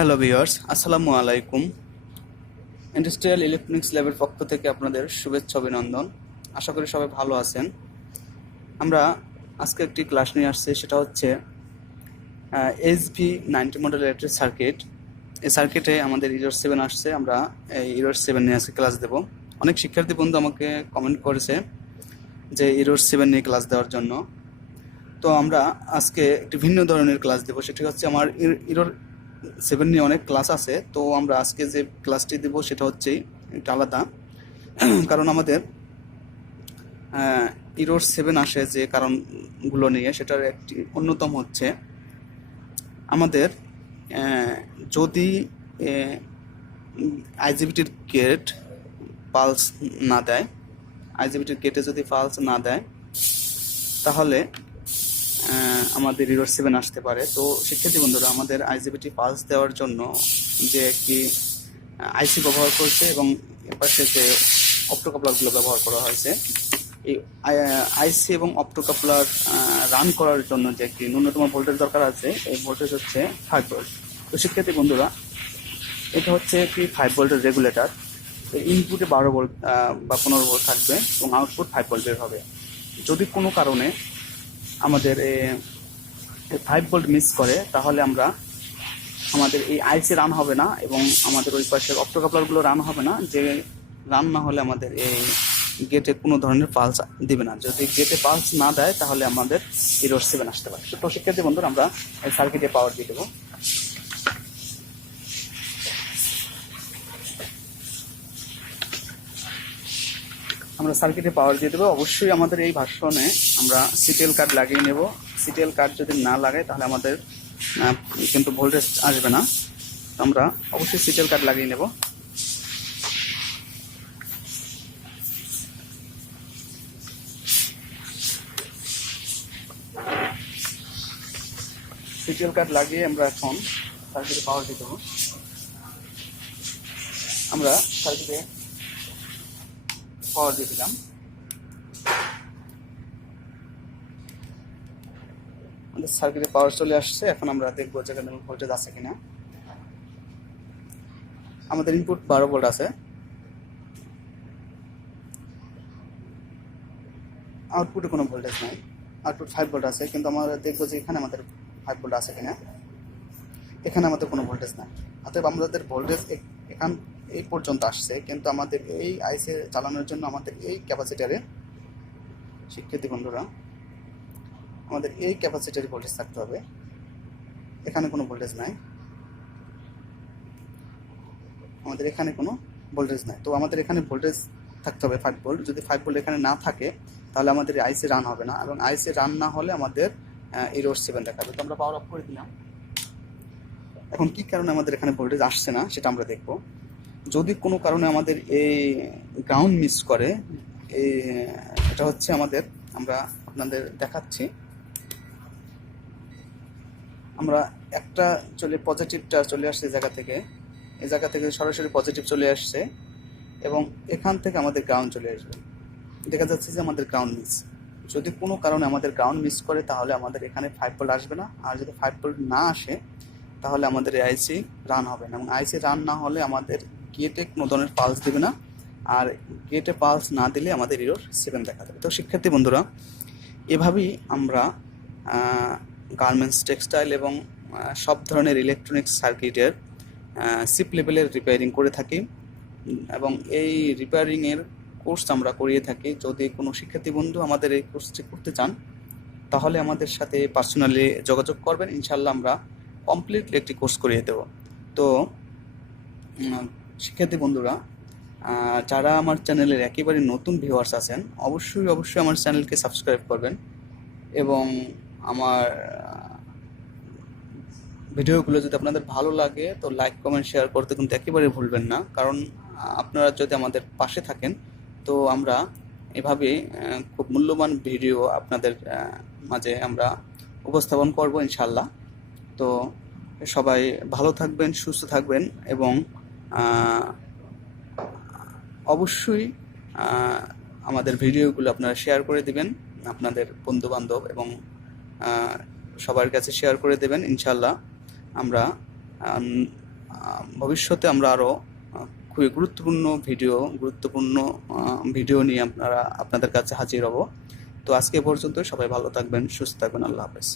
Hello viewers, আসসালামু আলাইকুম। Industrial electronics ল্যাবের পক্ষ থেকে আপনাদের শুভেচ্ছা অভিনন্দন। আশা করি সবাই ভালো আছেন। আমরা আজকে একটি ক্লাস নিয়ে আসছি, সেটা হচ্ছে hvp-90 মডেলের একটি সার্কিট। এই সার্কিটে আমাদের error-07 আসছে। আমরা এই error-07 নিয়ে আজকে ক্লাস দেব। অনেক শিক্ষার্থী বন্ধু আমাকে কমেন্ট করেছে যে error-07 নিয়ে ক্লাস দেওয়ার জন্য। তো আমরা আজকে একটি ভিন্ন ধরনের ক্লাস দেব, সেটি হচ্ছে আমার error-7 নিয়ে অনেক ক্লাস আছে। তো আমরা আজকে যে ক্লাসটি দেব সেটা হচ্ছে একটু আলাদা, কারণ আমাদের error-7 আসে যে কারণগুলো নিয়ে, সেটার একটি অন্যতম হচ্ছে আমাদের যদি আইজিবিটির গেট পালস না দেয়, আইজিবিটির গেটে যদি পালস না দেয় তাহলে আমাদের error-7 আসতে পারে। তো শিক্ষার্থী বন্ধুরা, আমাদের আইজিবিটি পালস দেওয়ার জন্য যে একটি আইসি ব্যবহার করছে এবং এপাশে যে অপ্টোকাপলারগুলো ব্যবহার করা হয়েছে, এই আইসি এবং অপ্টোকাপলার রান করার জন্য যে একটি ন্যূনতম ভোল্টেজ দরকার আছে, এই ভোল্টেজ হচ্ছে 5 ভোল্ট। তো শিক্ষার্থী বন্ধুরা, এটা হচ্ছে একটি 5 ভোল্টের রেগুলেটর। ইনপুটে 12 ভোল্ট বা 15 ভোল্ট থাকবে এবং আউটপুট 5 ভোল্ট বের হবে। যদি কোনো কারণে আমাদের 5 ভোল্ট মিস করে তাহলে আমাদের এই আইসি রান হবে না এবং আমাদের ওই পাশের অপ্টোকাপলারগুলো রান হবে না। যে রান না হলে আমাদের এই গেটে কোনো ধরনের পালস দিবে না। যদি গেটে পালস না দেয় তাহলে আমাদের error-7 আসতে পারে। তো শিক্ষার্থী বন্ধুরা, আমরা এই সার্কিটে পাওয়ার দিয়ে দেবো। আমরা সার্কিটে পাওয়ার দিয়ে দেবো। অবশ্যই আমাদের এই ভার্সনে আমরা সিটিএল কার্ড লাগিয়ে নেব। সিটিএল কার্ড যদি না লাগাই তাহলে আমাদের কিন্তু ভোল্টেজ আসবে না। আমরা অবশ্যই সিটিএল কার্ড লাগিয়ে নেব। সিটিএল কার্ড লাগিয়ে আমরা এখন সার্কিটে পাওয়ার দিয়ে দেবো। আমরা সার্কিটে পাওয়ার দিয়ে দিলাম। আমাদের সার্কিটে পাওয়ার চলে আসছে। এখন আমরা দেখবো যে এখানে ভোল্টেজ আছে কিনা। আমাদের ইনপুট 12 ভোল্ট আছে, আউটপুটে কোনো ভোল্টেজ নাই। আউটপুট 5 ভোল্ট আছে, কিন্তু আমরা দেখবো যে এখানে আমাদের 5 ভোল্ট আছে কিনা। এখানে আমাদের কোনো ভোল্টেজ নাই। অতএব আমাদের ভোল্টেজ এখান এই পর্যন্ত আসছে, কিন্তু আমাদের এই আইসি চালানোর জন্য আমাদের এই ক্যাপাসিটারে, শিক্ষার্থী বন্ধুরা, আমাদের এই ক্যাপাসিটারে ভোল্টেজ থাকতে হবে। এখানে কোনো ভোল্টেজ নাই, আমাদের এখানে কোনো ভোল্টেজ নাই। তো আমাদের এখানে ভোল্টেজ থাকতে হবে 5 ভোল্ট। যদি 5 ভোল্ট এখানে না থাকে তাহলে আমাদের আইসি রান হবে না, এবং আইসি রান না হলে আমাদের error-7 দেখাবে। তো আমরা পাওয়ার অফ করে দিলাম। এখন কি কারণে আমাদের এখানে ভোল্টেজ আসছে না সেটা আমরা দেখব। যদি কোনো কারণে আমাদের এই গ্রাউন্ড মিস করে, এটা হচ্ছে আমাদের, আমরা আপনাদের দেখাচ্ছি, আমরা একটা পজিটিভটা চলে আসছে এই জায়গা থেকে সরাসরি পজিটিভ চলে আসছে এবং এখান থেকে আমাদের গ্রাউন্ড চলে আসবে। দেখা যাচ্ছে যে আমাদের গ্রাউন্ড মিস। যদি কোনো কারণে আমাদের গ্রাউন্ড মিস করে তাহলে আমাদের এখানে 5 ভোল্ট আসবে না, আর যদি 5 ভোল্ট না আসে তাহলে আমাদের এই আইসি রান হবে না, এবং আইসি রান না হলে আমাদের গেটে কোনো ধরনের পালস দেবে না, আর গেটে পালস না দিলে আমাদের error-7 দেখা দেবে। তো শিক্ষার্থী বন্ধুরা, এভাবেই আমরা গার্মেন্টস, টেক্সটাইল এবং সব ধরনের ইলেকট্রনিক্স সার্কিটের চিপ লেভেলের রিপেয়ারিং করে থাকি, এবং এই রিপেয়ারিংয়ের কোর্স আমরা করিয়ে থাকি। যদি কোনো শিক্ষার্থী বন্ধু আমাদের এই কোর্সটি করতে চান তাহলে আমাদের সাথে পার্সোনালি যোগাযোগ করবেন। ইনশাল্লাহ আমরা কমপ্লিটলি একটি কোর্স করিয়ে দেব। তো শিক্ষার্থী বন্ধুরা, যারা আমার চ্যানেলের একেবারে নতুন ভিউয়ার্স আছেন, অবশ্যই আমার চ্যানেলকে সাবস্ক্রাইব করবেন, এবং আমার ভিডিওগুলো যদি আপনাদের ভালো লাগে তো লাইক, কমেন্ট, শেয়ার করতে কিন্তু একেবারে ভুলবেন না। কারণ আপনারা যদি আমাদের পাশে থাকেন তো আমরা এভাবে খুব মূল্যবান ভিডিও আপনাদের মাঝে আমরা উপস্থাপন করব ইনশাল্লাহ। তো সবাই ভালো থাকবেন, সুস্থ থাকবেন, এবং অবশ্যই আমাদের ভিডিওগুলো আপনারা শেয়ার করে দিবেন আপনাদের বন্ধুবান্ধব, এবং সবার কাছে শেয়ার করে দেবেন। ইনশাল্লাহ আমরা ভবিষ্যতে আমরা আরও খুবই গুরুত্বপূর্ণ ভিডিও নিয়ে আপনাদের কাছে হাজির হব। তো আজকে পর্যন্ত সবাই ভালো থাকবেন, সুস্থ থাকবেন। আল্লাহ হাফেজ।